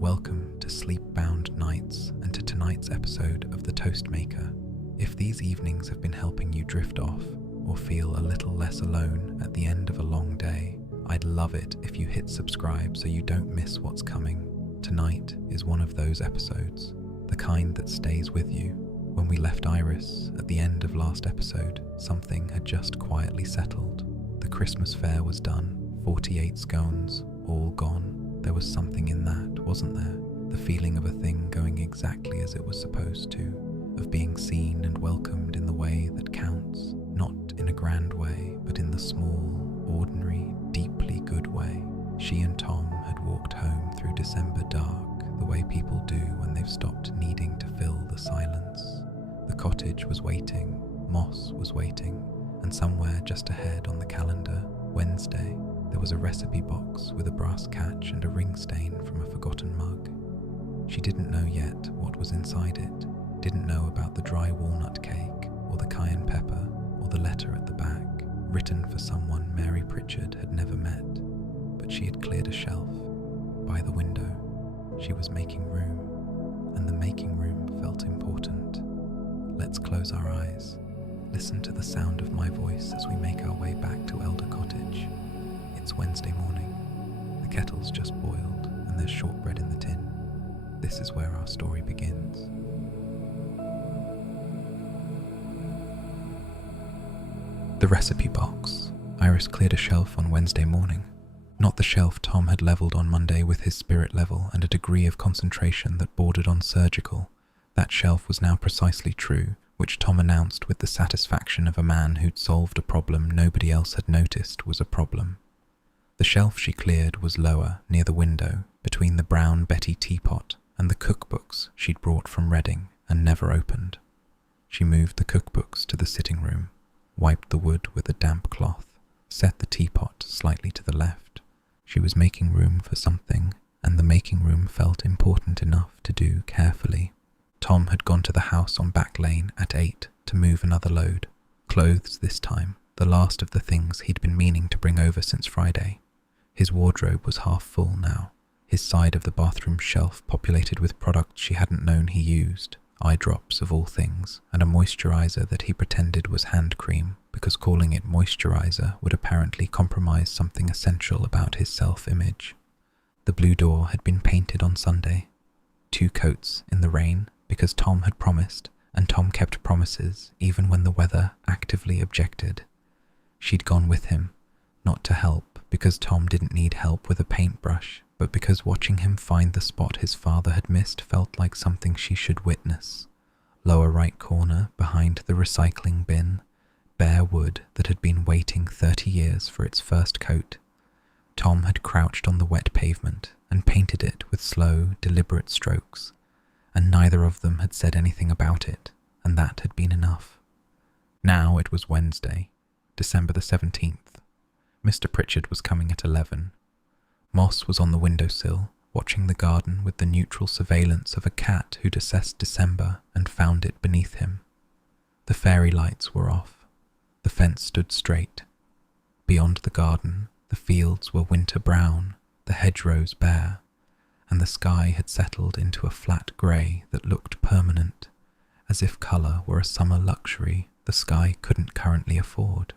Welcome to Sleepbound Nights and to tonight's episode of The Toastmaker. If these evenings have been helping you drift off or feel a little less alone at the end of a long day, I'd love it if you hit subscribe so you don't miss what's coming. Tonight is one of those episodes, the kind that stays with you. When we left Iris at the end of last episode, something had just quietly settled. The Christmas fair was done, 48 scones, all gone. There was something in that, wasn't there? The feeling of a thing going exactly as it was supposed to, of being seen and welcomed in the way that counts, not in a grand way, but in the small, ordinary, deeply good way. She and Tom had walked home through December dark, the way people do when they've stopped needing to fill the silence. The cottage was waiting, Moss was waiting, and somewhere just ahead on the calendar, Wednesday, there was a recipe box with a brass catch and a ring stain from a forgotten mug. She didn't know yet what was inside it, didn't know about the dry walnut cake, or the cayenne pepper, or the letter at the back, written for someone Mary Pritchard had never met. But she had cleared a shelf. By the window, she was making room, and the making room felt important. Let's close our eyes. Listen to the sound of my voice as we make our way back to Elder Cottage. It's Wednesday morning. The kettle's just boiled and there's shortbread in the tin. This is where our story begins. The recipe box. Iris cleared a shelf on Wednesday morning. Not the shelf Tom had levelled on Monday with his spirit level and a degree of concentration that bordered on surgical. That shelf was now precisely true, which Tom announced with the satisfaction of a man who'd solved a problem nobody else had noticed was a problem. The shelf she cleared was lower, near the window, between the brown Betty teapot and the cookbooks she'd brought from Reading and never opened. She moved the cookbooks to the sitting room, wiped the wood with a damp cloth, set the teapot slightly to the left. She was making room for something, and the making room felt important enough to do carefully. Tom had gone to the house on Back Lane at 8 to move another load. Clothes this time, the last of the things he'd been meaning to bring over since Friday. His wardrobe was half full now, his side of the bathroom shelf populated with products she hadn't known he used, eye drops of all things, and a moisturiser that he pretended was hand cream, because calling it moisturiser would apparently compromise something essential about his self-image. The blue door had been painted on Sunday. 2 coats in the rain, because Tom had promised, and Tom kept promises even when the weather actively objected. She'd gone with him, not to help, because Tom didn't need help with a paintbrush, but because watching him find the spot his father had missed felt like something she should witness. Lower right corner, behind the recycling bin, bare wood that had been waiting 30 years for its first coat. Tom had crouched on the wet pavement and painted it with slow, deliberate strokes, and neither of them had said anything about it, and that had been enough. Now it was Wednesday, December the 17th. Mr. Pritchard was coming at 11. Moss was on the windowsill, watching the garden with the neutral surveillance of a cat who'd assessed December and found it beneath him. The fairy lights were off. The fence stood straight. Beyond the garden, the fields were winter brown, the hedgerows bare, and the sky had settled into a flat grey that looked permanent, as if colour were a summer luxury the sky couldn't currently afford.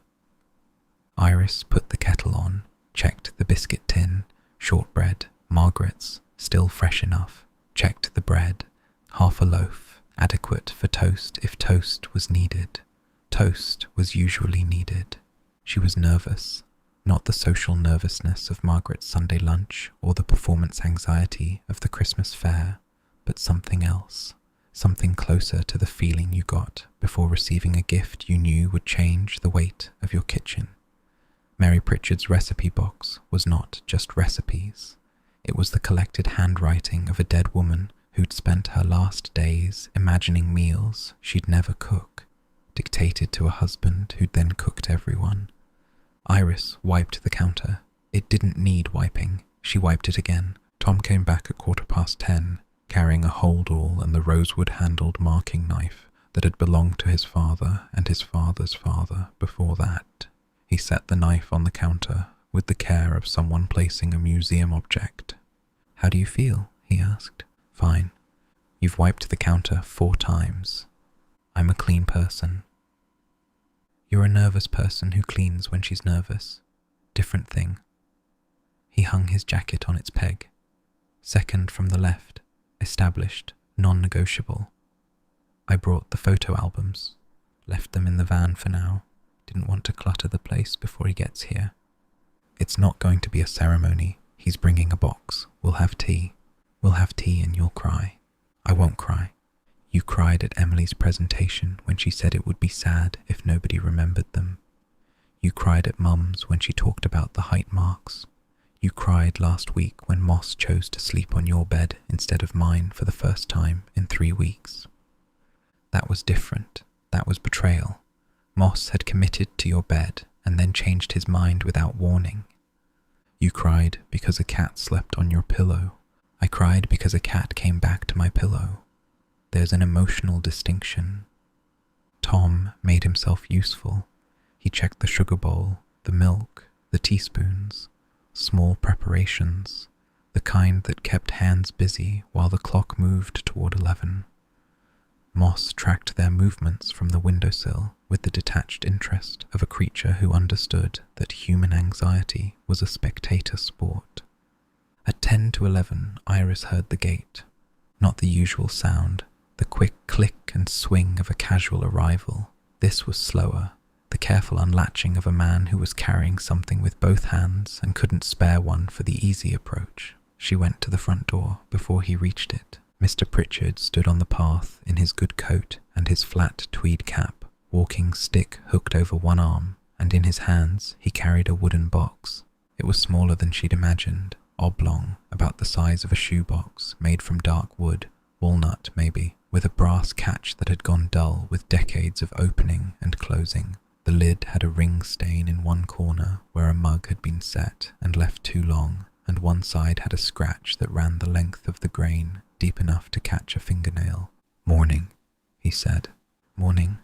Iris put the kettle on, checked the biscuit tin, shortbread, Margaret's, still fresh enough, checked the bread, half a loaf, adequate for toast if toast was needed. Toast was usually needed. She was nervous, not the social nervousness of Margaret's Sunday lunch or the performance anxiety of the Christmas fair, but something else, something closer to the feeling you got before receiving a gift you knew would change the weight of your kitchen. Mary Pritchard's recipe box was not just recipes. It was the collected handwriting of a dead woman who'd spent her last days imagining meals she'd never cook, dictated to a husband who'd then cooked everyone. Iris wiped the counter. It didn't need wiping. She wiped it again. Tom came back at 10:15, carrying a hold-all and the rosewood-handled marking knife that had belonged to his father and his father's father before that. He set the knife on the counter with the care of someone placing a museum object. "How do you feel?" he he asked. Fine. You've wiped the counter 4 times. I'm a clean person. You're a nervous person who cleans when she's nervous. Different thing. He hung his jacket on its peg. Second from the left, established, non-negotiable. I brought the photo albums, left them in the van for now, didn't want to clutter the place before he gets here. It's not going to be a ceremony. He's bringing a box. We'll have tea. We'll have tea and you'll cry. I won't cry. You cried at Emily's presentation when she said it would be sad if nobody remembered them. You cried at Mum's when she talked about the height marks. You cried last week when Moss chose to sleep on your bed instead of mine for the first time in 3 weeks. That was different. That was betrayal. Moss had committed to your bed and then changed his mind without warning. You cried because a cat slept on your pillow. I cried because a cat came back to my pillow. There's an emotional distinction. Tom made himself useful. He checked the sugar bowl, the milk, the teaspoons, small preparations, the kind that kept hands busy while the clock moved toward 11. Moss tracked their movements from the windowsill with the detached interest of a creature who understood that human anxiety was a spectator sport. At 10 to 11, Iris heard the gate. Not the usual sound, the quick click and swing of a casual arrival. This was slower, the careful unlatching of a man who was carrying something with both hands and couldn't spare one for the easy approach. She went to the front door before he reached it. Mr. Pritchard stood on the path in his good coat and his flat tweed cap, walking stick hooked over one arm, and in his hands he carried a wooden box. It was smaller than she'd imagined, oblong, about the size of a shoebox, made from dark wood, walnut maybe, with a brass catch that had gone dull with decades of opening and closing. The lid had a ring stain in one corner where a mug had been set and left too long, and one side had a scratch that ran the length of the grain, deep enough to catch a fingernail. "Morning," he said. "Morning.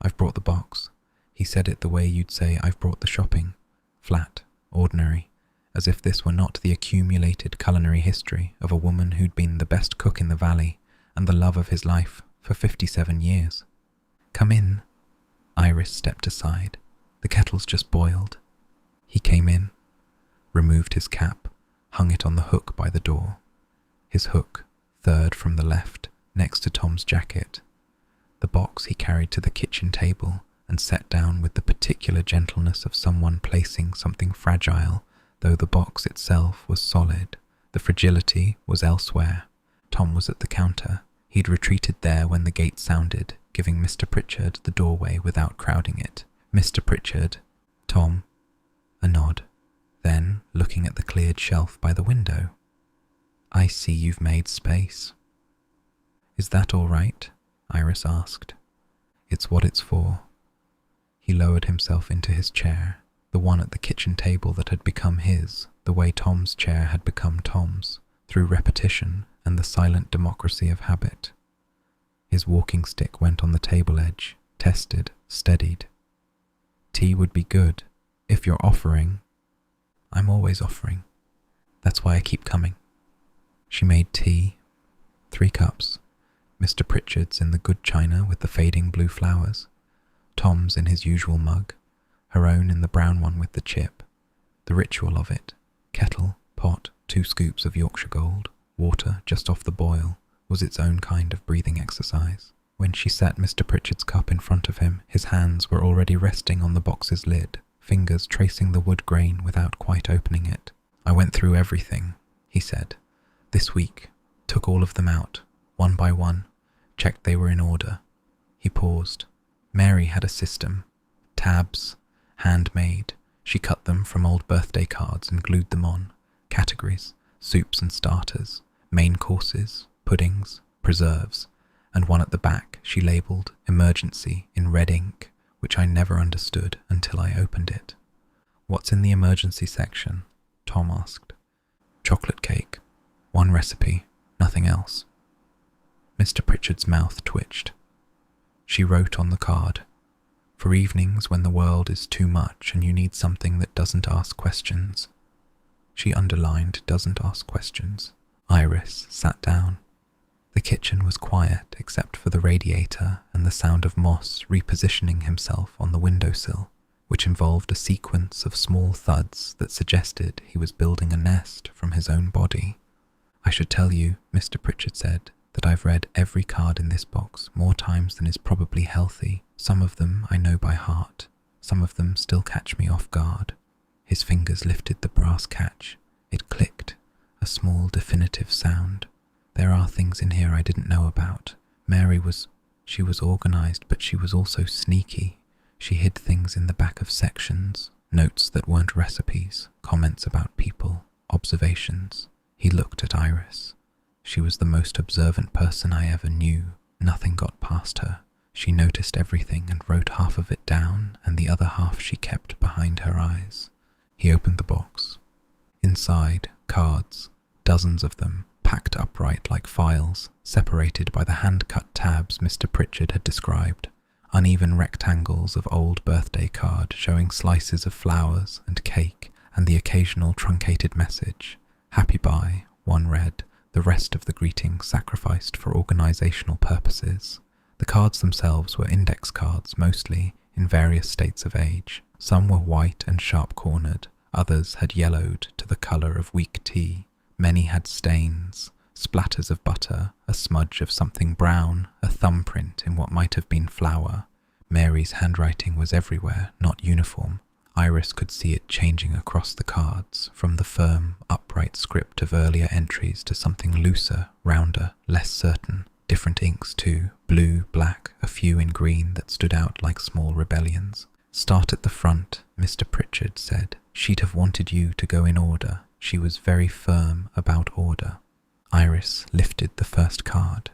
I've brought the box." He said it the way you'd say, "I've brought the shopping." Flat, ordinary, as if this were not the accumulated culinary history of a woman who'd been the best cook in the valley and the love of his life for 57 years. "Come in." Iris stepped aside. "The kettle's just boiled." He came in, removed his cap, hung it on the hook by the door. His hook, third from the left, next to Tom's jacket. The box he carried to the kitchen table and set down with the particular gentleness of someone placing something fragile, though the box itself was solid. The fragility was elsewhere. Tom was at the counter. He'd retreated there when the gate sounded, giving Mr. Pritchard the doorway without crowding it. "Mr. Pritchard." "Tom." A nod. Then, looking at the cleared shelf by the window, "I see you've made space." "Is that all right?" Iris asked. "It's what it's for." He lowered himself into his chair, the one at the kitchen table that had become his, the way Tom's chair had become Tom's, through repetition and the silent democracy of habit. His walking stick went on the table edge, tested, steadied. "Tea would be good, if you're offering." "I'm always offering. That's why I keep coming." She made tea. 3 cups. Mr. Pritchard's in the good china with the fading blue flowers. Tom's in his usual mug. Her own in the brown one with the chip. The ritual of it. Kettle, pot, 2 scoops of Yorkshire Gold, water just off the boil, was its own kind of breathing exercise. When she set Mr. Pritchard's cup in front of him, his hands were already resting on the box's lid, fingers tracing the wood grain without quite opening it. "I went through everything," he said. "This week. Took all of them out, one by one, checked they were in order." He paused. Mary had a system. Tabs, handmade. She cut them from old birthday cards and glued them on. Categories, soups and starters, main courses, puddings, preserves, and one at the back she labelled "Emergency" in red ink, which I never understood until I opened it. "What's in the emergency section?" Tom asked. "Chocolate cake. 1 recipe, nothing else." Mr. Pritchard's mouth twitched. She wrote on the card, "For evenings when the world is too much and you need something that doesn't ask questions." She underlined "doesn't ask questions." Iris sat down. The kitchen was quiet except for the radiator and the sound of Moss repositioning himself on the windowsill, which involved a sequence of small thuds that suggested he was building a nest from his own body. "I should tell you," Mr. Pritchard said, "that I've read every card in this box more times than is probably healthy. Some of them I know by heart. Some of them still catch me off guard." His fingers lifted the brass catch. It clicked, a small definitive sound. "There are things in here I didn't know about. She was organized, but she was also sneaky. She hid things in the back of sections, notes that weren't recipes, comments about people, observations." He looked at Iris. She was the most observant person I ever knew. Nothing got past her. She noticed everything and wrote half of it down, and the other half she kept behind her eyes. He opened the box. Inside, cards, dozens of them, packed upright like files, separated by the hand-cut tabs Mr. Pritchard had described. Uneven rectangles of old birthday card showing slices of flowers and cake and the occasional truncated message. "Happy Bye," one read, the rest of the greeting sacrificed for organizational purposes. The cards themselves were index cards mostly, in various states of age. Some were white and sharp-cornered, others had yellowed to the colour of weak tea. Many had stains, splatters of butter, a smudge of something brown, a thumbprint in what might have been flour. Mary's handwriting was everywhere, not uniform. Iris could see it changing across the cards, from the firm, upright script of earlier entries to something looser, rounder, less certain. Different inks too, blue, black, a few in green that stood out like small rebellions. "Start at the front," Mr. Pritchard said. "She'd have wanted you to go in order. She was very firm about order." Iris lifted the first card.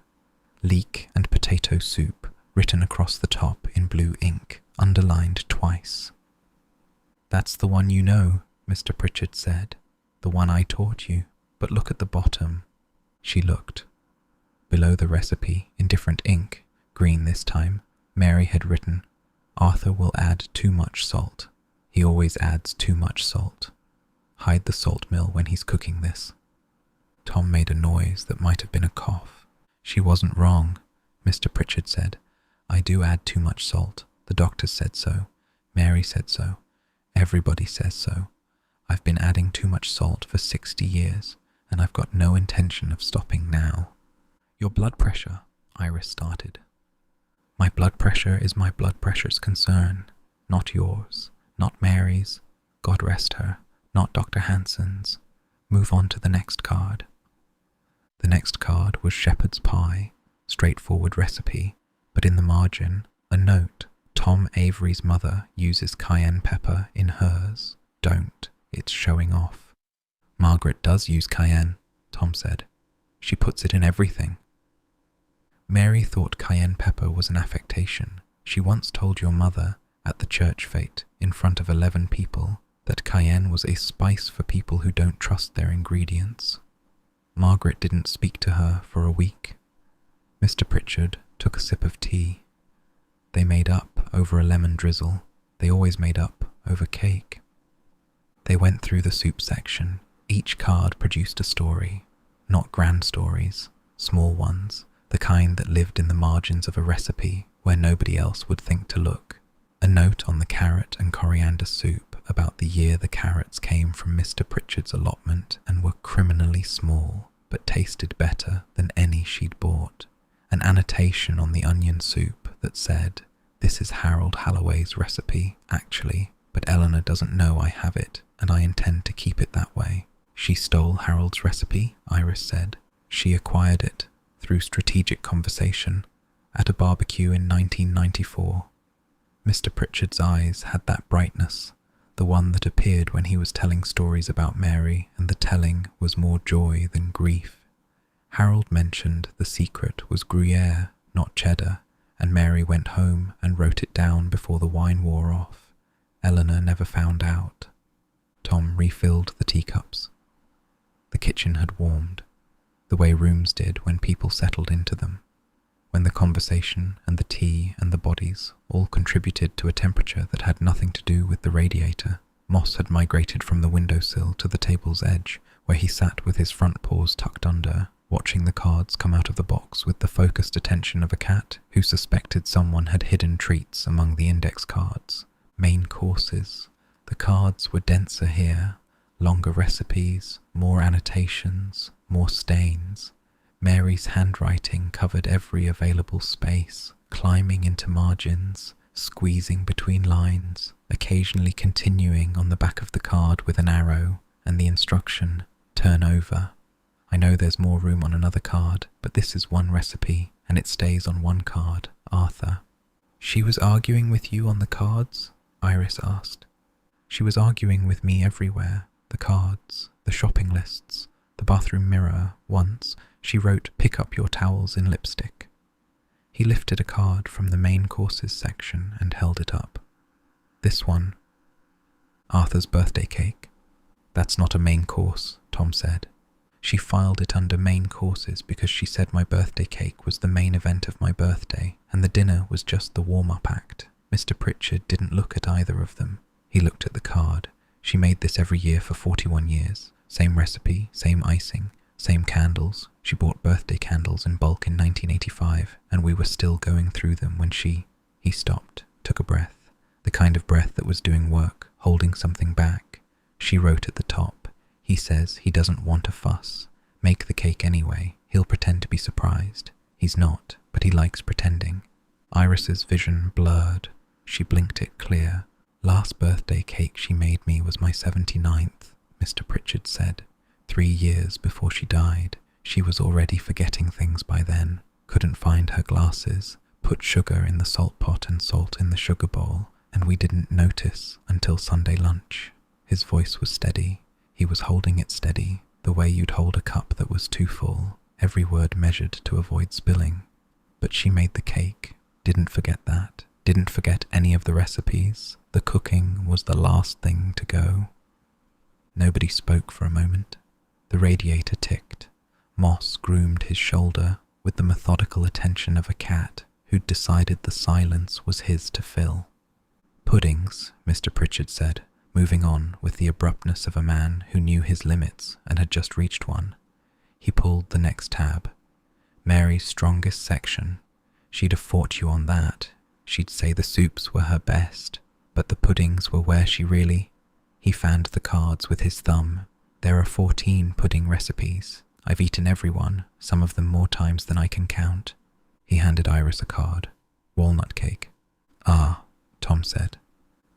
"Leek and potato soup," written across the top in blue ink, underlined twice. "That's the one you know," Mr. Pritchard said. "The one I taught you. But look at the bottom." She looked. Below the recipe, in different ink, green this time, Mary had written, "Arthur will add too much salt. He always adds too much salt. Hide the salt mill when he's cooking this." Tom made a noise that might have been a cough. "She wasn't wrong," Mr. Pritchard said. "I do add too much salt. The doctor said so. Mary said so. Everybody says so. I've been adding too much salt for 60 years, and I've got no intention of stopping now." "Your blood pressure," Iris started. "My blood pressure is my blood pressure's concern, not yours, not Mary's, God rest her, not Dr. Hanson's. Move on to the next card." The next card was shepherd's pie, straightforward recipe, but in the margin, a note. "Tom Avery's mother uses cayenne pepper in hers. Don't, it's showing off." "Margaret does use cayenne," Tom said. "She puts it in everything." Mary thought cayenne pepper was an affectation. She once told your mother, at the church fete, in front of 11 people, that cayenne was a spice for people who don't trust their ingredients. Margaret didn't speak to her for a week. Mr. Pritchard took a sip of tea. They made up over a lemon drizzle. They always made up over cake. They went through the soup section. Each card produced a story. Not grand stories, small ones, the kind that lived in the margins of a recipe where nobody else would think to look. A note on the carrot and coriander soup about the year the carrots came from Mr. Pritchard's allotment and were criminally small, but tasted better than any she'd bought. An annotation on the onion soup that said, "This is Harold Halloway's recipe, actually, but Eleanor doesn't know I have it, and I intend to keep it that way." "She stole Harold's recipe," Iris said. "She acquired it, through strategic conversation, at a barbecue in 1994. Mr. Pritchard's eyes had that brightness, the one that appeared when he was telling stories about Mary, and the telling was more joy than grief. Harold mentioned the secret was Gruyere, not cheddar, and Mary went home and wrote it down before the wine wore off. Eleanor never found out. Tom refilled the teacups. The kitchen had warmed, the way rooms did when people settled into them, when the conversation and the tea and the bodies all contributed to a temperature that had nothing to do with the radiator. Moss had migrated from the windowsill to the table's edge, where he sat with his front paws tucked under, watching the cards come out of the box with the focused attention of a cat who suspected someone had hidden treats among the index cards. Main courses. The cards were denser here, longer recipes, more annotations, more stains. Mary's handwriting covered every available space, climbing into margins, squeezing between lines, occasionally continuing on the back of the card with an arrow and the instruction, turn over. I know there's more room on another card, but this is one recipe and it stays on one card, Arthur. She was arguing with you on the cards? Iris asked. She was arguing with me everywhere, the cards, the shopping lists, the bathroom mirror. Once, she wrote, "Pick up your towels in lipstick." He lifted a card from the main courses section and held it up. This one. Arthur's birthday cake. That's not a main course, Tom said. She filed it under main courses because she said my birthday cake was the main event of my birthday and the dinner was just the warm-up act. Mr. Pritchard didn't look at either of them. He looked at the card. She made this every year for 41 years. Same recipe, same icing, same candles. She bought birthday candles in bulk in 1985 and we were still going through them when He stopped, took a breath. The kind of breath that was doing work, holding something back. She wrote at the top, "He says he doesn't want a fuss. Make the cake anyway. He'll pretend to be surprised. He's not, but he likes pretending." Iris's vision blurred. She blinked it clear. "Last birthday cake she made me was my 79th, Mr. Pritchard said. 3 years before she died. She was already forgetting things by then. Couldn't find her glasses. Put sugar in the salt pot and salt in the sugar bowl, and we didn't notice until Sunday lunch." His voice was steady. He was holding it steady, the way you'd hold a cup that was too full, every word measured to avoid spilling. But she made the cake. Didn't forget that. Didn't forget any of the recipes. The cooking was the last thing to go. Nobody spoke for a moment. The radiator ticked. Moss groomed his shoulder with the methodical attention of a cat who'd decided the silence was his to fill. "Puddings," Mr. Pritchard said, moving on with the abruptness of a man who knew his limits and had just reached one. He pulled the next tab. "Mary's strongest section. She'd have fought you on that. She'd say the soups were her best, but the puddings were where she really..." He fanned the cards with his thumb. "There are 14 pudding recipes. I've eaten every one, some of them more times than I can count." He handed Iris a card. "Walnut cake." "Ah," Tom said.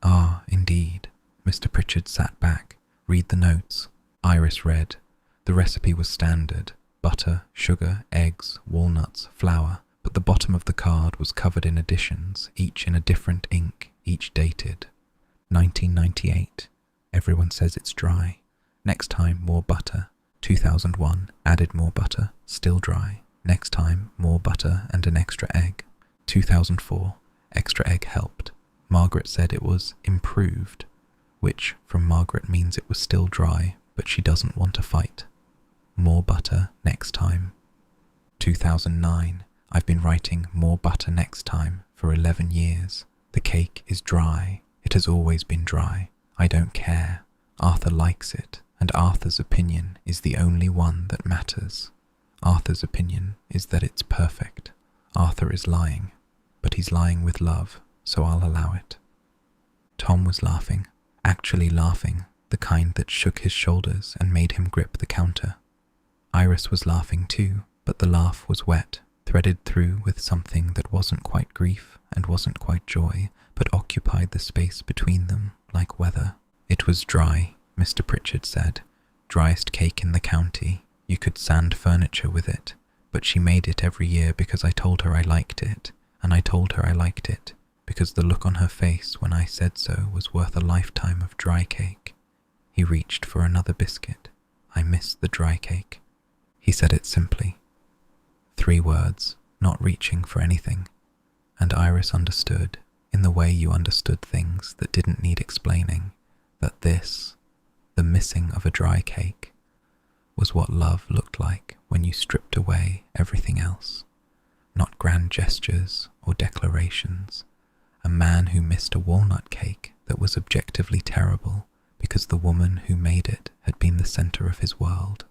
"Ah, indeed." Mr. Pritchard sat back. "Read the notes." Iris read. The recipe was standard. Butter, sugar, eggs, walnuts, flour. But the bottom of the card was covered in additions, each in a different ink, each dated. 1998. Everyone says it's dry. Next time, more butter. 2001. Added more butter. Still dry. Next time, more butter and an extra egg. 2004. Extra egg helped. Margaret said it was improved, which from Margaret means it was still dry, but she doesn't want to fight. More butter next time. 2009. I've been writing more butter next time for 11 years. The cake is dry. It has always been dry. I don't care. Arthur likes it, and Arthur's opinion is the only one that matters. Arthur's opinion is that it's perfect. Arthur is lying, but he's lying with love, so I'll allow it. Tom was laughing, actually laughing, the kind that shook his shoulders and made him grip the counter. Iris was laughing too, but the laugh was wet, threaded through with something that wasn't quite grief and wasn't quite joy, but occupied the space between them like weather. "It was dry," Mr. Pritchard said. "Driest cake in the county. You could sand furniture with it. But she made it every year because I told her I liked it, and I told her I liked it because the look on her face when I said so was worth a lifetime of dry cake." He reached for another biscuit. "I miss the dry cake." He said it simply. 3 words, not reaching for anything. And Iris understood, in the way you understood things that didn't need explaining, that this, the missing of a dry cake, was what love looked like when you stripped away everything else. Not grand gestures or declarations. A man who missed a walnut cake that was objectively terrible because the woman who made it had been the centre of his world.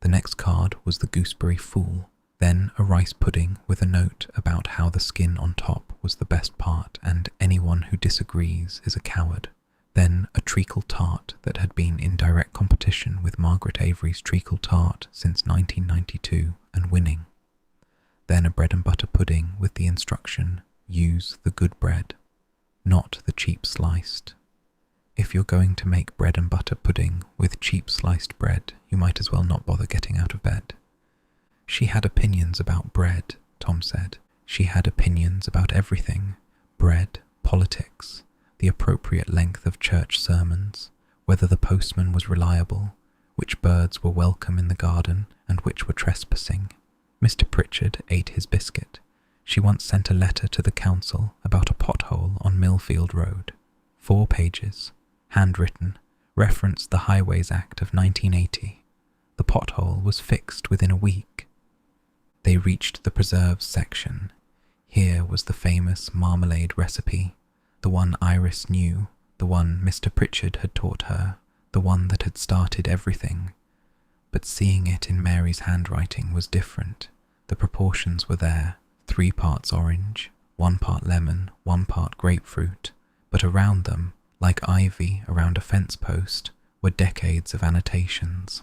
The next card was the gooseberry fool, then a rice pudding with a note about how the skin on top was the best part and anyone who disagrees is a coward. Then a treacle tart that had been in direct competition with Margaret Avery's treacle tart since 1992 and winning. Then a bread and butter pudding with the instruction, use the good bread, not the cheap sliced. If you're going to make bread and butter pudding with cheap sliced bread, you might as well not bother getting out of bed. She had opinions about bread, Tom said. She had opinions about everything. Bread, politics, the appropriate length of church sermons, whether the postman was reliable, which birds were welcome in the garden and which were trespassing. Mr. Pritchard ate his biscuit. She once sent a letter to the council about a pothole on Millfield Road. 4 pages, handwritten, referenced the Highways Act of 1980. The pothole was fixed within a week. They reached the preserves section. Here was the famous marmalade recipe, the one Iris knew, the one Mr. Pritchard had taught her, the one that had started everything. But seeing it in Mary's handwriting was different. The proportions were there, 3 parts orange, 1 part lemon, 1 part grapefruit, but around them, like ivy around a fence post, were decades of annotations.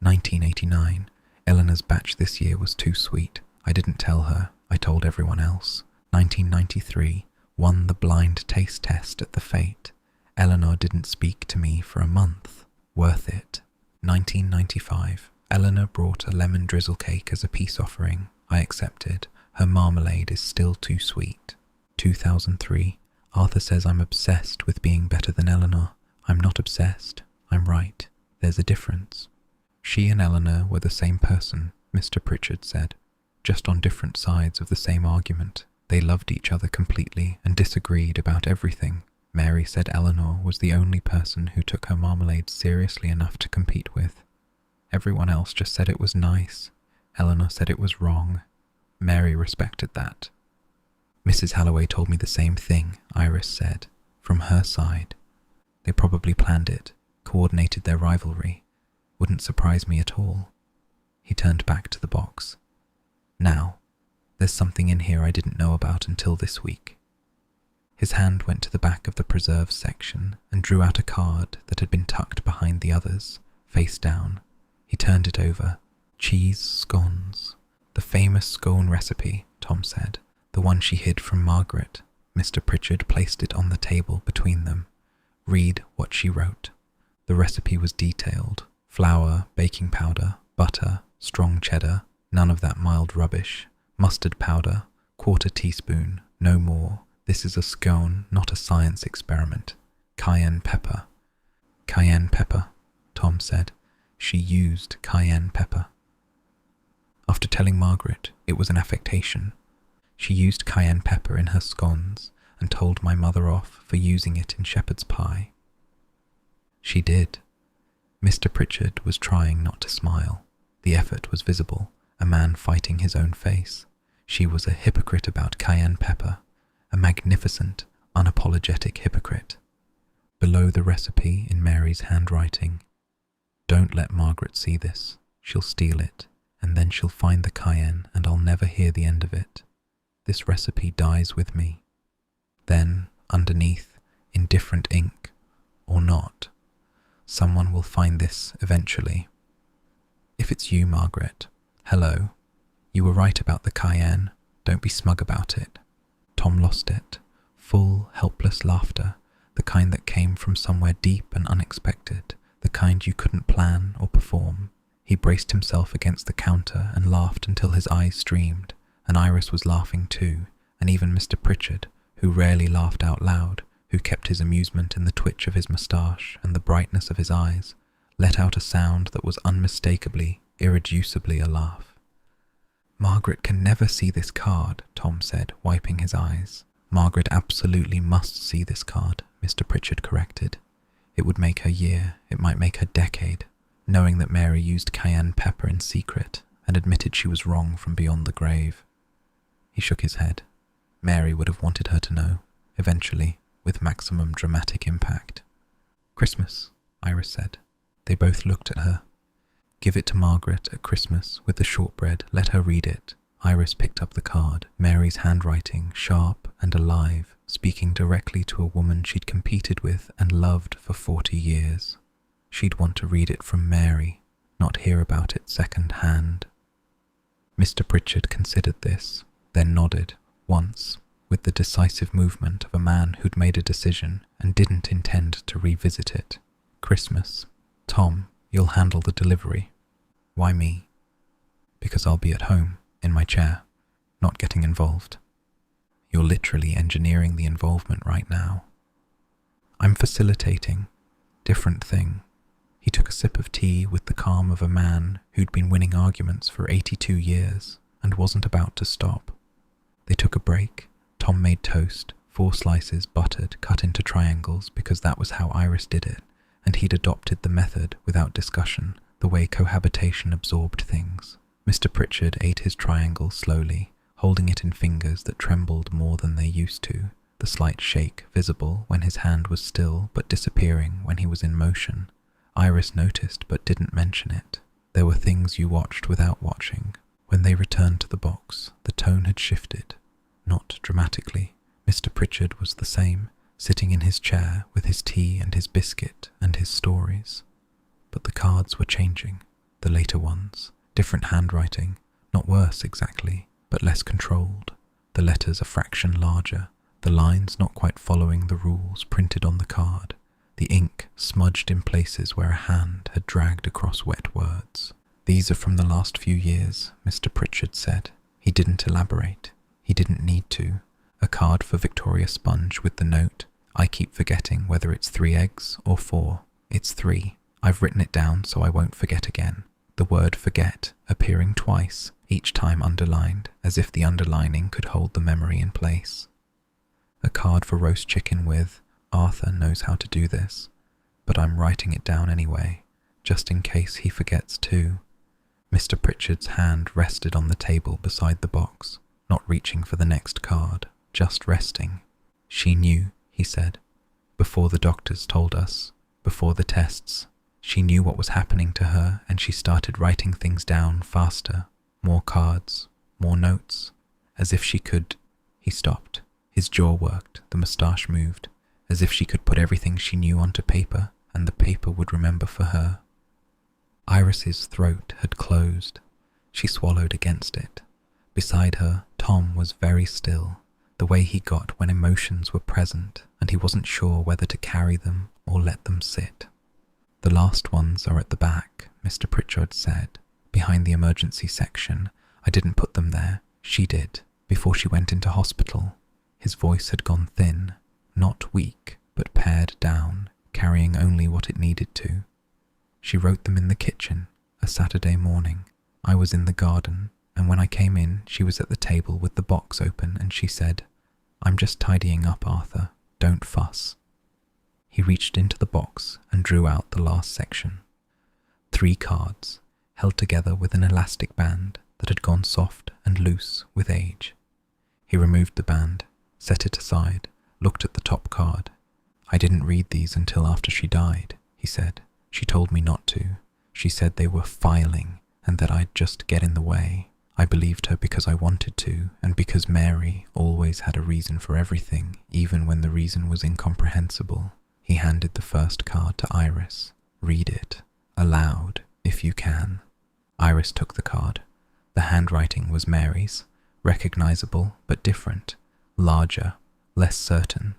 1989, Eleanor's batch this year was too sweet. I didn't tell her, I told everyone else. 1993, won the blind taste test at the Fete. Eleanor didn't speak to me for a month. Worth it. 1995, Eleanor brought a lemon drizzle cake as a peace offering. I accepted. Her marmalade is still too sweet. 2003, Arthur says I'm obsessed with being better than Eleanor. I'm not obsessed. I'm right. There's a difference. She and Eleanor were the same person, Mr. Pritchard said, just on different sides of the same argument. They loved each other completely and disagreed about everything. Mary said Eleanor was the only person who took her marmalade seriously enough to compete with. Everyone else just said it was nice. Eleanor said it was wrong. Mary respected that. Mrs. Halloway told me the same thing, Iris said, from her side. They probably planned it, coordinated their rivalry. Wouldn't surprise me at all. He turned back to the box. Now, there's something in here I didn't know about until this week. His hand went to the back of the preserves section and drew out a card that had been tucked behind the others, face down. He turned it over. Cheese scones. The famous scone recipe, Tom said. The one she hid from Margaret. Mr. Pritchard placed it on the table between them. Read what she wrote. The recipe was detailed. Flour, baking powder, butter, strong cheddar, none of that mild rubbish. Mustard powder, 1/4 teaspoon, no more. This is a scone, not a science experiment. Cayenne pepper. Cayenne pepper, Tom said. She used cayenne pepper. After telling Margaret it was an affectation, she used cayenne pepper in her scones and told my mother off for using it in shepherd's pie. She did. Mr. Pritchard was trying not to smile. The effort was visible, a man fighting his own face. She was a hypocrite about cayenne pepper, a magnificent, unapologetic hypocrite. Below the recipe in Mary's handwriting, don't let Margaret see this. She'll steal it, and then she'll find the cayenne and I'll never hear the end of it. This recipe dies with me. Then, underneath, in different ink, or not, someone will find this eventually. If it's you, Margaret, hello. You were right about the cayenne. Don't be smug about it. Tom lost it. Full, helpless laughter, the kind that came from somewhere deep and unexpected, the kind you couldn't plan or perform. He braced himself against the counter and laughed until his eyes streamed, and Iris was laughing too, and even Mr. Pritchard, who rarely laughed out loud, who kept his amusement in the twitch of his moustache and the brightness of his eyes, let out a sound that was unmistakably, irreducibly a laugh. Margaret can never see this card, Tom said, wiping his eyes. Margaret absolutely must see this card, Mr. Pritchard corrected. It would make her year, it might make her decade, knowing that Mary used cayenne pepper in secret and admitted she was wrong from beyond the grave. He shook his head. Mary would have wanted her to know, eventually, with maximum dramatic impact. Christmas, Iris said. They both looked at her. Give it to Margaret at Christmas with the shortbread. Let her read it. Iris picked up the card. Mary's handwriting, sharp and alive, speaking directly to a woman she'd competed with and loved for 40 years. She'd want to read it from Mary, not hear about it second hand. Mr. Pritchard considered this, then nodded, once, with the decisive movement of a man who'd made a decision and didn't intend to revisit it. Christmas. Tom, you'll handle the delivery. Why me? Because I'll be at home, in my chair, not getting involved. You're literally engineering the involvement right now. I'm facilitating. Different thing. He took a sip of tea with the calm of a man who'd been winning arguments for 82 years and wasn't about to stop. They took a break. Tom made toast, 4 slices buttered, cut into triangles because that was how Iris did it, and he'd adopted the method without discussion, the way cohabitation absorbed things. Mr. Pritchard ate his triangle slowly, holding it in fingers that trembled more than they used to, the slight shake visible when his hand was still but disappearing when he was in motion. Iris noticed but didn't mention it. There were things you watched without watching. When they returned to the box, the tone had shifted. Not dramatically. Mr. Pritchard was the same, sitting in his chair with his tea and his biscuit and his stories. But the cards were changing, the later ones. Different handwriting, not worse exactly, but less controlled. The letters a fraction larger, the lines not quite following the rules printed on the card, the ink smudged in places where a hand had dragged across wet words. These are from the last few years, Mr. Pritchard said. He didn't elaborate. He didn't need to. A card for Victoria Sponge with the note, I keep forgetting whether it's 3 eggs or 4. It's 3. I've written it down so I won't forget again. The word forget appearing twice, each time underlined, as if the underlining could hold the memory in place. A card for roast chicken with, Arthur knows how to do this, but I'm writing it down anyway, just in case he forgets too. Mr. Pritchard's hand rested on the table beside the box, not reaching for the next card, just resting. She knew, he said, before the doctors told us, before the tests. She knew what was happening to her, and she started writing things down faster, more cards, more notes, as if she could. He stopped. His jaw worked, the moustache moved, as if she could put everything she knew onto paper, and the paper would remember for her. Iris's throat had closed. She swallowed against it. Beside her, Tom was very still, the way he got when emotions were present, and he wasn't sure whether to carry them or let them sit. The last ones are at the back, Mr. Pritchard said, behind the emergency section. I didn't put them there. She did, before she went into hospital. His voice had gone thin, not weak, but pared down, carrying only what it needed to. She wrote them in the kitchen, a Saturday morning. I was in the garden, and when I came in, she was at the table with the box open, and she said, I'm just tidying up, Arthur. Don't fuss. He reached into the box and drew out the last section. 3 cards, held together with an elastic band that had gone soft and loose with age. He removed the band, set it aside, looked at the top card. I didn't read these until after she died, he said. She told me not to. She said they were filing and that I'd just get in the way. I believed her because I wanted to, and because Mary always had a reason for everything, even when the reason was incomprehensible. He handed the first card to Iris. Read it, aloud, if you can. Iris took the card. The handwriting was Mary's, recognizable but different, larger, less certain.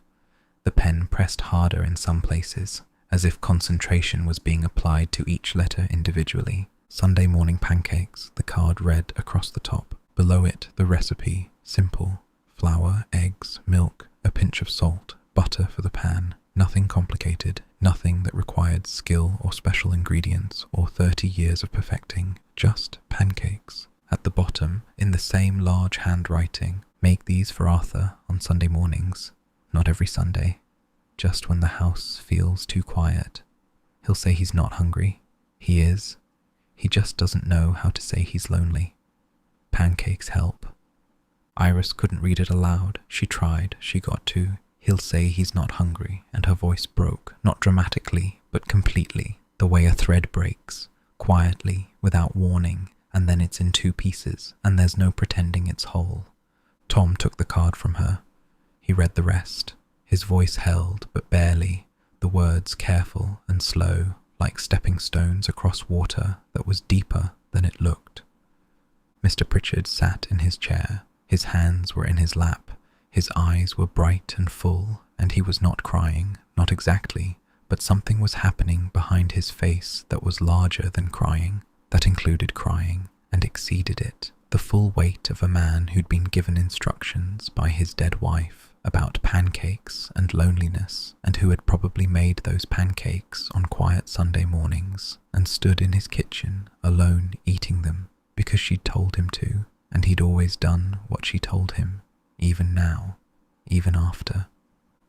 The pen pressed harder in some places, as if concentration was being applied to each letter individually. Sunday morning pancakes, the card read across the top. Below it, the recipe, simple, flour, eggs, milk, a pinch of salt, butter for the pan. Nothing complicated, nothing that required skill or special ingredients or 30 years of perfecting, just pancakes. At the bottom, in the same large handwriting, make these for Arthur on Sunday mornings. Not every Sunday, just when the house feels too quiet. He'll say he's not hungry. He is. He just doesn't know how to say he's lonely. Pancakes help. Iris couldn't read it aloud. She tried. She got to. He'll say he's not hungry, and her voice broke, not dramatically, but completely, the way a thread breaks, quietly, without warning, and then it's in two pieces, and there's no pretending it's whole. Tom took the card from her. He read the rest. His voice held, but barely, the words careful and slow, like stepping stones across water that was deeper than it looked. Mr. Pritchard sat in his chair. His hands were in his lap. His eyes were bright and full, and he was not crying, not exactly, but something was happening behind his face that was larger than crying, that included crying and exceeded it, the full weight of a man who'd been given instructions by his dead wife about pancakes and loneliness, and who had probably made those pancakes on quiet Sunday mornings and stood in his kitchen alone eating them because she'd told him to, and he'd always done what she told him, even now, even after.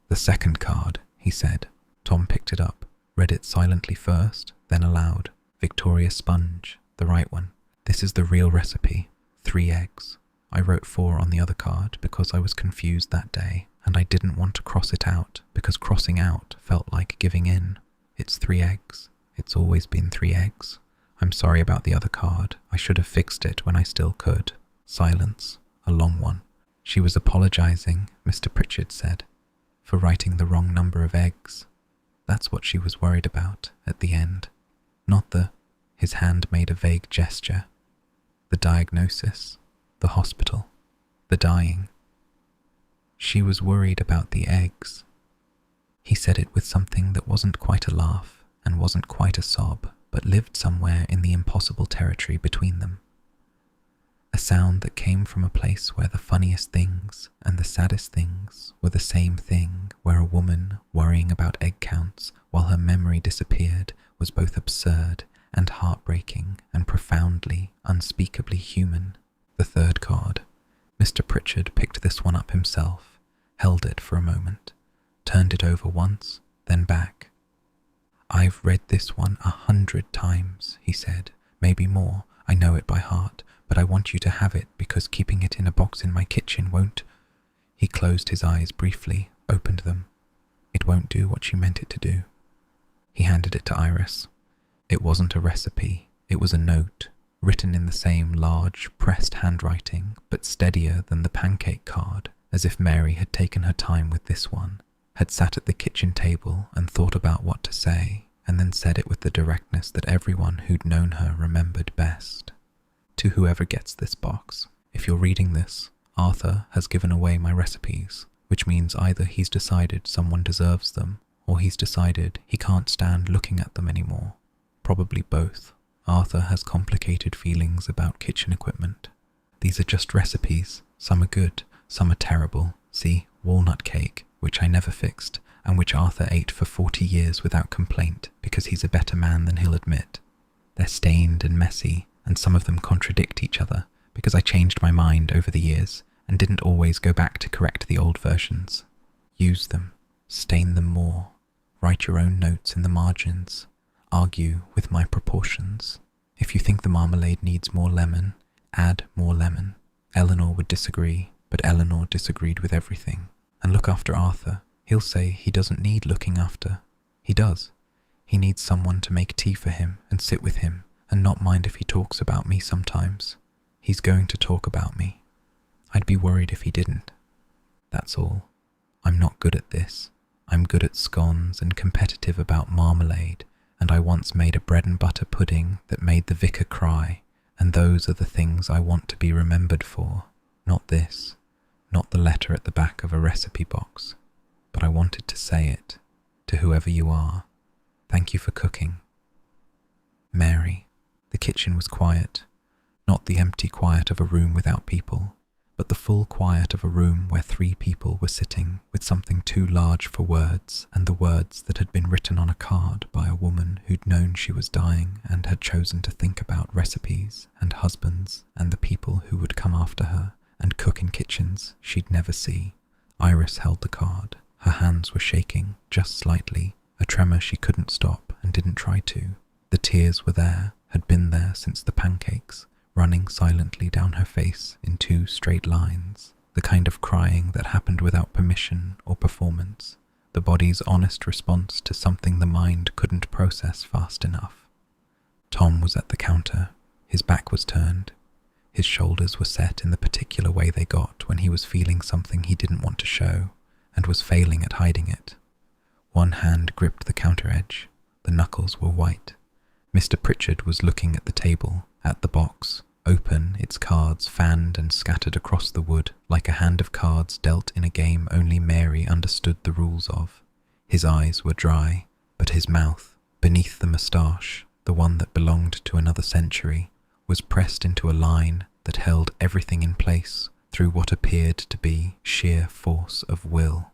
"The second card," he said. Tom picked it up, read it silently first, then aloud. "Victoria sponge, the right one. This is the real recipe. 3 eggs. I wrote 4 on the other card because I was confused that day, and I didn't want to cross it out because crossing out felt like giving in. It's 3 eggs. It's always been 3 eggs. I'm sorry about the other card. I should have fixed it when I still could." Silence, a long one. She was apologizing, Mr. Pritchard said, for writing the wrong number of eggs. That's what she was worried about at the end. Not his hand made a vague gesture. The diagnosis, the hospital, the dying. She was worried about the eggs. He said it with something that wasn't quite a laugh and wasn't quite a sob, but lived somewhere in the impossible territory between them. A sound that came from a place where the funniest things and the saddest things were the same thing, where a woman worrying about egg counts while her memory disappeared was both absurd and heartbreaking and profoundly, unspeakably human. The third card. Mr. Pritchard picked this one up himself, held it for a moment, turned it over once, then back. "I've read this one 100 times, he said, "maybe more. I know it by heart, but I want you to have it because keeping it in a box in my kitchen won't—" He closed his eyes briefly, opened them. "It won't do what you meant it to do." He handed it to Iris. It wasn't a recipe, it was a note, written in the same large, pressed handwriting, but steadier than the pancake card, as if Mary had taken her time with this one, had sat at the kitchen table and thought about what to say, and then said it with the directness that everyone who'd known her remembered best. "To whoever gets this box, if you're reading this, Arthur has given away my recipes, which means either he's decided someone deserves them, or he's decided he can't stand looking at them anymore. Probably both. Arthur has complicated feelings about kitchen equipment. These are just recipes. Some are good, some are terrible. See, walnut cake, which I never fixed, and which Arthur ate for 40 years without complaint because he's a better man than he'll admit. They're stained and messy, and some of them contradict each other because I changed my mind over the years and didn't always go back to correct the old versions. Use them, stain them more, write your own notes in the margins, argue with my proportions. If you think the marmalade needs more lemon, add more lemon. Eleanor would disagree, but Eleanor disagreed with everything. And look after Arthur. He'll say he doesn't need looking after. He does. He needs someone to make tea for him and sit with him and not mind if he talks about me sometimes. He's going to talk about me. I'd be worried if he didn't. That's all. I'm not good at this. I'm good at scones and competitive about marmalade, and I once made a bread and butter pudding that made the vicar cry, and those are the things I want to be remembered for. Not this. Not the letter at the back of a recipe box. But I wanted to say it, to whoever you are. Thank you for cooking. Mary. The kitchen was quiet. Not the empty quiet of a room without people, but the full quiet of a room where 3 people were sitting with something too large for words, and the words that had been written on a card by a woman who'd known she was dying and had chosen to think about recipes and husbands and the people who would come after her and cook in kitchens she'd never see. Iris held the card. Her hands were shaking, just slightly, a tremor she couldn't stop and didn't try to. The tears were there, had been there since the pancakes, running silently down her face in 2 straight lines. the kind of crying that happened without permission or performance, the body's honest response to something the mind couldn't process fast enough. Tom was at the counter, his back was turned, his shoulders were set in the particular way they got when he was feeling something he didn't want to show and was failing at hiding it. One hand gripped the counter edge, the knuckles were white. Mr. Pritchard was looking at the table, at the box, open, its cards fanned and scattered across the wood like a hand of cards dealt in a game only Mary understood the rules of. His eyes were dry, but his mouth, beneath the moustache, the one that belonged to another century, was pressed into a line that held everything in place through what appeared to be sheer force of will.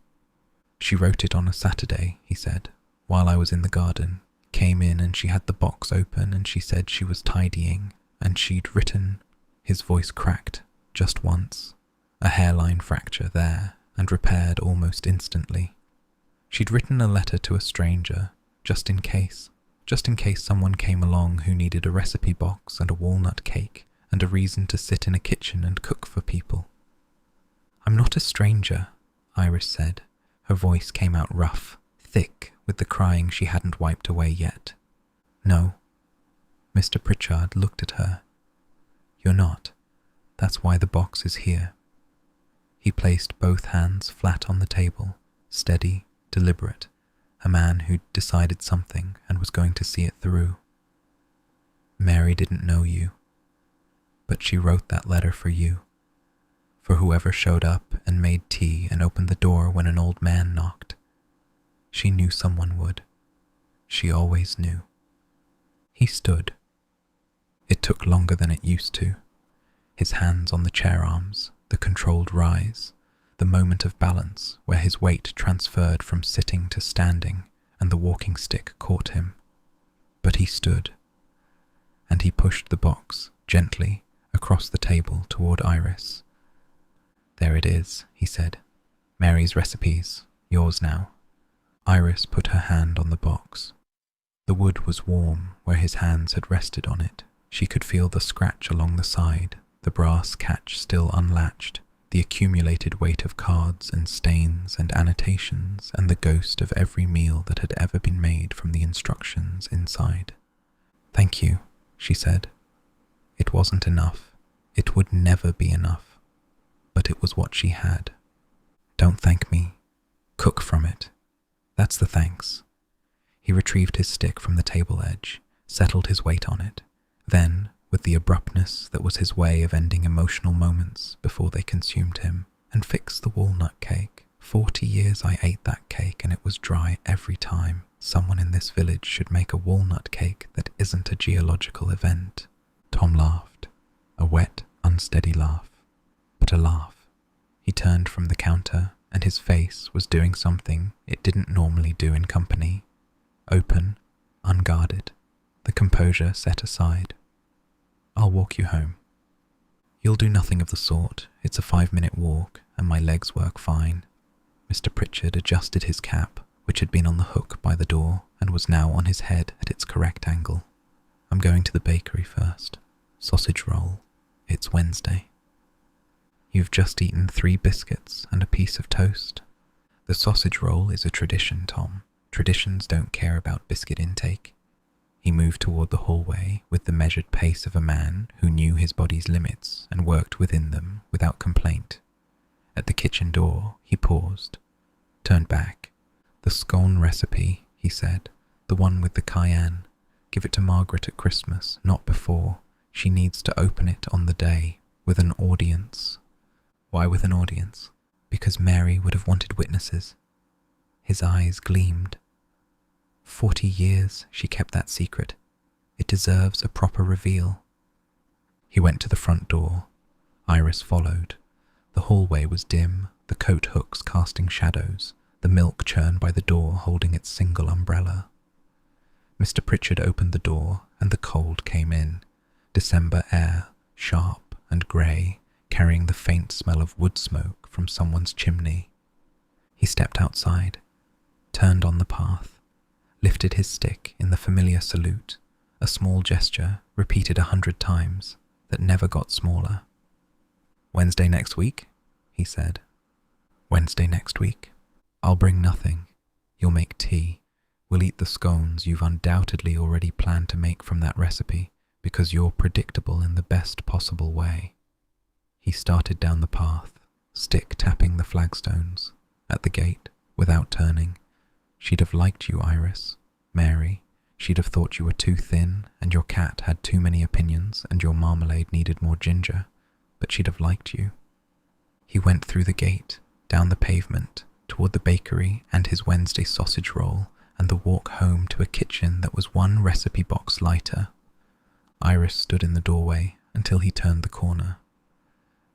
"She wrote it on a Saturday," he said, "while I was in the garden. Came in and she had the box open and she said she was tidying and she'd written." His voice cracked just once, a hairline fracture there and repaired almost instantly. She'd written a letter to a stranger, just in case someone came along who needed a recipe box and a walnut cake and a reason to sit in a kitchen and cook for people. "I'm not a stranger," Iris said. Her voice came out rough, thick with the crying she hadn't wiped away yet. "No." Mr. Pritchard looked at her. "You're not. That's why the box is here." He placed both hands flat on the table, steady, deliberate, a man who'd decided something and was going to see it through. "Mary didn't know you, but she wrote that letter for you, for whoever showed up and made tea and opened the door when an old man knocked. She knew someone would. She always knew." He stood. It took longer than it used to. His hands on the chair arms, the controlled rise, the moment of balance where his weight transferred from sitting to standing and the walking stick caught him. But he stood, and he pushed the box gently across the table toward Iris. "There it is," he said. "Mary's recipes, yours now." Iris put her hand on the box. The wood was warm where his hands had rested on it. She could feel the scratch along the side, the brass catch still unlatched, the accumulated weight of cards and stains and annotations and the ghost of every meal that had ever been made from the instructions inside. "Thank you," she said. It wasn't enough. It would never be enough. But it was what she had. "Don't thank me. Cook from it. That's the thanks." He retrieved his stick from the table edge, settled his weight on it. Then, with the abruptness that was his way of ending emotional moments before they consumed him, and fixed the walnut cake. 40 years I ate that cake and it was dry every time. Someone in this village should make a walnut cake that isn't a geological event. Tom laughed, a wet, unsteady laugh, but a laugh. He turned from the counter and his face was doing something it didn't normally do in company. Open, unguarded, the composure set aside. "I'll walk you home." "You'll do nothing of the sort. It's a 5-minute walk, and my legs work fine." Mr. Pritchard adjusted his cap, which had been on the hook by the door and was now on his head at its correct angle. "I'm going to the bakery first. Sausage roll. It's Wednesday." "You've just eaten 3 biscuits and a piece of toast." "The sausage roll is a tradition, Tom. Traditions don't care about biscuit intake." He moved toward the hallway with the measured pace of a man who knew his body's limits and worked within them without complaint. At the kitchen door, he paused, turned back. "The scone recipe," he said, "the one with the cayenne. Give it to Margaret at Christmas, not before. She needs to open it on the day, with an audience." "Why with an audience?" "Because Mary would have wanted witnesses." His eyes gleamed. 40 years she kept that secret. It deserves a proper reveal. He went to the front door. Iris followed. The hallway was dim, the coat hooks casting shadows, the milk churn by the door holding its single umbrella. Mr. Pritchard opened the door and the cold came in. December air, sharp and grey, carrying the faint smell of wood smoke from someone's chimney. He stepped outside, turned on the path, lifted his stick in the familiar salute, a small gesture repeated 100 times that never got smaller. "Wednesday next week?" he said. Wednesday next week? I'll bring nothing. You'll make tea. We'll eat the scones you've undoubtedly already planned to make from that recipe, because you're predictable in the best possible way. He started down the path, stick tapping the flagstones. At the gate, without turning. She'd have liked you, Iris. Mary. She'd have thought you were too thin, and your cat had too many opinions, and your marmalade needed more ginger. But she'd have liked you. He went through the gate, down the pavement, toward the bakery and his Wednesday sausage roll, and the walk home to a kitchen that was one recipe box lighter. Iris stood in the doorway until he turned the corner.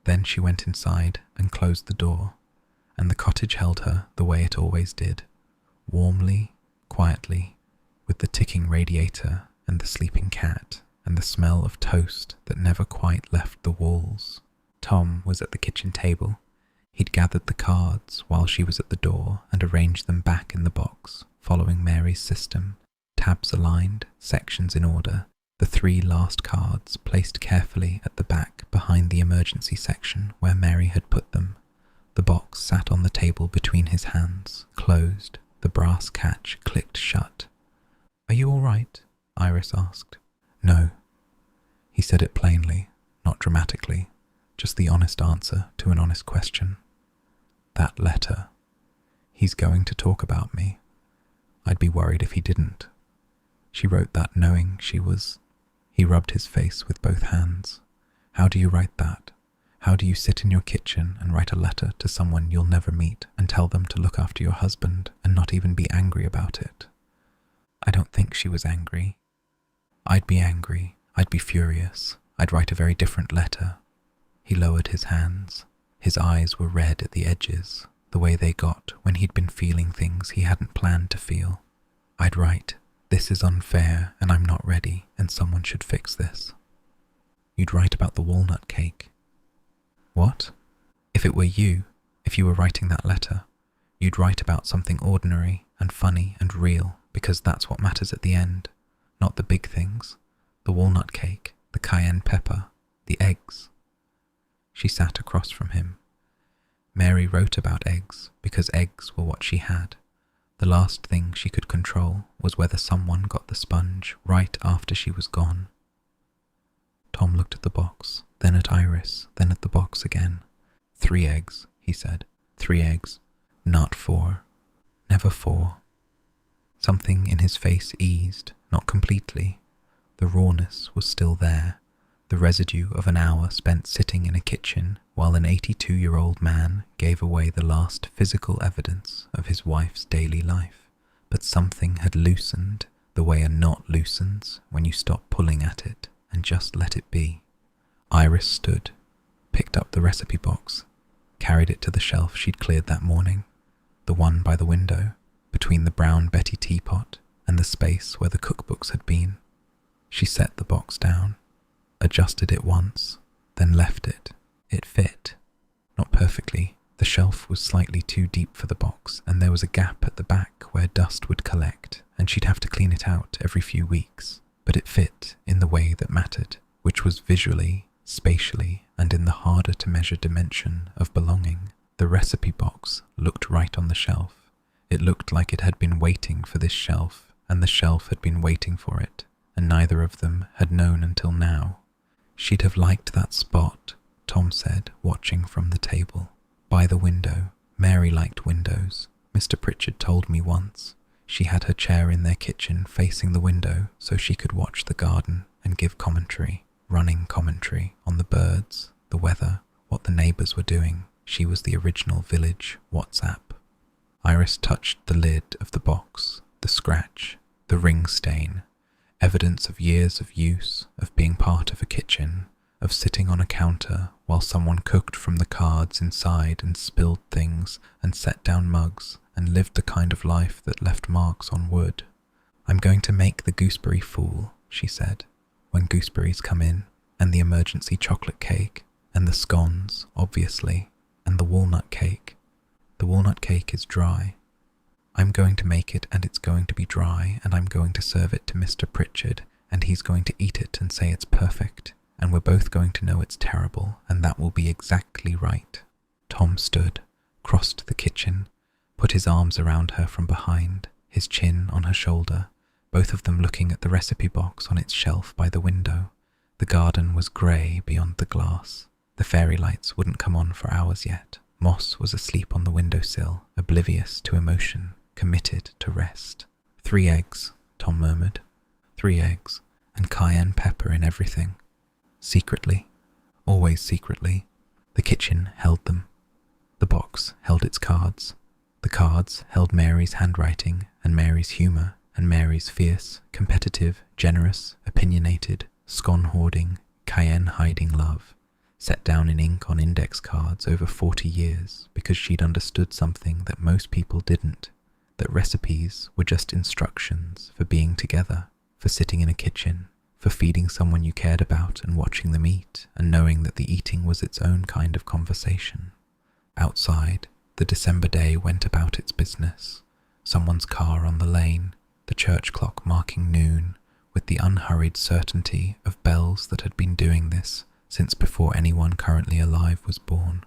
Then she went inside and closed the door, and the cottage held her the way it always did, warmly, quietly, with the ticking radiator and the sleeping cat and the smell of toast that never quite left the walls. Tom was at the kitchen table. He'd gathered the cards while she was at the door and arranged them back in the box, following Mary's system, tabs aligned, sections in order, the 3 last cards placed carefully at the back behind the emergency section where Mary had put them. The box sat on the table between his hands, closed. The brass catch clicked shut. "Are you all right?" Iris asked. "No." He said it plainly, not dramatically, just the honest answer to an honest question. "That letter. He's going to talk about me. I'd be worried if he didn't. She wrote that knowing she was..." He rubbed his face with both hands. "How do you write that? How do you sit in your kitchen and write a letter to someone you'll never meet and tell them to look after your husband and not even be angry about it?" "I don't think she was angry. I'd be angry. I'd be furious. I'd write a very different letter." He lowered his hands. His eyes were red at the edges, the way they got when he'd been feeling things he hadn't planned to feel. "I'd write, 'This is unfair and I'm not ready and someone should fix this.'" "You'd write about the walnut cake." "What? If it were you, if you were writing that letter, you'd write about something ordinary and funny and real, because that's what matters at the end, not the big things, the walnut cake, the cayenne pepper, the eggs." She sat across from him. Mary wrote about eggs because eggs were what she had. The last thing she could control was whether someone got the sponge right after she was gone. Tom looked at the box, then at Iris, then at the box again. 3 eggs, he said. 3 eggs. Not 4. Never 4. Something in his face eased, not completely. The rawness was still there, the residue of an hour spent sitting in a kitchen while an 82-year-old man gave away the last physical evidence of his wife's daily life. But something had loosened the way a knot loosens when you stop pulling at it and just let it be. Iris stood, picked up the recipe box, carried it to the shelf she'd cleared that morning, the one by the window, between the brown Betty teapot and the space where the cookbooks had been. She set the box down, adjusted it once, then left it. It fit. Not perfectly. The shelf was slightly too deep for the box, and there was a gap at the back where dust would collect, and she'd have to clean it out every few weeks. But it fit in the way that mattered, which was visually, spatially, and in the harder-to-measure dimension of belonging. The recipe box looked right on the shelf. It looked like it had been waiting for this shelf, and the shelf had been waiting for it, and neither of them had known until now. She'd have liked that spot, Tom said, watching from the table. By the window. Mary liked windows. Mr. Pritchard told me once. She had her chair in their kitchen facing the window so she could watch the garden and give commentary, running commentary on the birds, the weather, what the neighbours were doing. She was the original village WhatsApp. Iris touched the lid of the box, the scratch, the ring stain, evidence of years of use, of being part of a kitchen, of sitting on a counter while someone cooked from the cards inside and spilled things and set down mugs and lived the kind of life that left marks on wood. "I'm going to make the gooseberry fool," she said, "when gooseberries come in, and the emergency chocolate cake, and the scones, obviously, and the walnut cake. The walnut cake is dry. I'm going to make it and it's going to be dry, and I'm going to serve it to Mr. Pritchard, and he's going to eat it and say it's perfect, and we're both going to know it's terrible, and that will be exactly right." Tom stood, crossed the kitchen, put his arms around her from behind, his chin on her shoulder, both of them looking at the recipe box on its shelf by the window. The garden was grey beyond the glass. The fairy lights wouldn't come on for hours yet. Moss was asleep on the windowsill, oblivious to emotion, committed to rest. 3 eggs, Tom murmured. 3 eggs, and cayenne pepper in everything. Secretly, always secretly, the kitchen held them. The box held its cards. The cards held Mary's handwriting and Mary's humour and Mary's fierce, competitive, generous, opinionated, scone-hoarding, cayenne-hiding love, set down in ink on index cards over 40 years because she'd understood something that most people didn't, that recipes were just instructions for being together, for sitting in a kitchen, for feeding someone you cared about and watching them eat and knowing that the eating was its own kind of conversation. Outside, the December day went about its business. Someone's car on the lane, the church clock marking noon, with the unhurried certainty of bells that had been doing this since before anyone currently alive was born.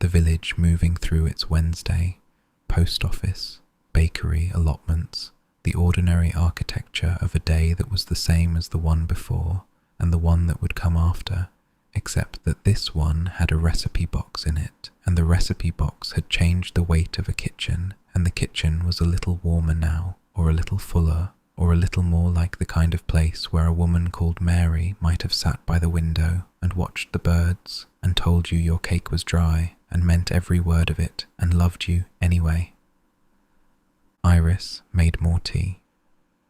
The village moving through its Wednesday, post office, bakery, allotments, the ordinary architecture of a day that was the same as the one before and the one that would come after, except that this one had a recipe box in it, and the recipe box had changed the weight of a kitchen, and the kitchen was a little warmer now, or a little fuller, or a little more like the kind of place where a woman called Mary might have sat by the window and watched the birds and told you your cake was dry and meant every word of it and loved you anyway. Iris made more tea,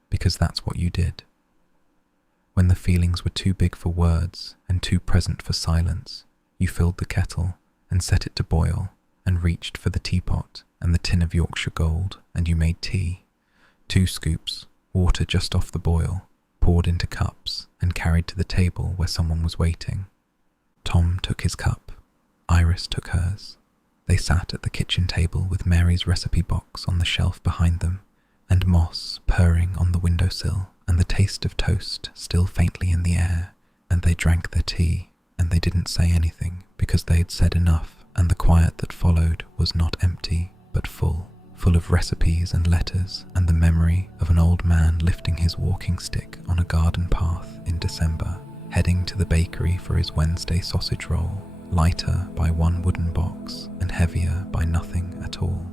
because that's what you did. When the feelings were too big for words and too present for silence, you filled the kettle and set it to boil and reached for the teapot and the tin of Yorkshire Gold, and you made tea. 2 scoops, water just off the boil, poured into cups and carried to the table where someone was waiting. Tom took his cup. Iris took hers. They sat at the kitchen table with Mary's recipe box on the shelf behind them, and moss purring on the windowsill, and the taste of toast still faintly in the air, and they drank their tea, and they didn't say anything because they had said enough, and the quiet that followed was not empty, but full of recipes and letters and the memory of an old man lifting his walking stick on a garden path in December, heading to the bakery for his Wednesday sausage roll, lighter by 1 wooden box and heavier by nothing at all.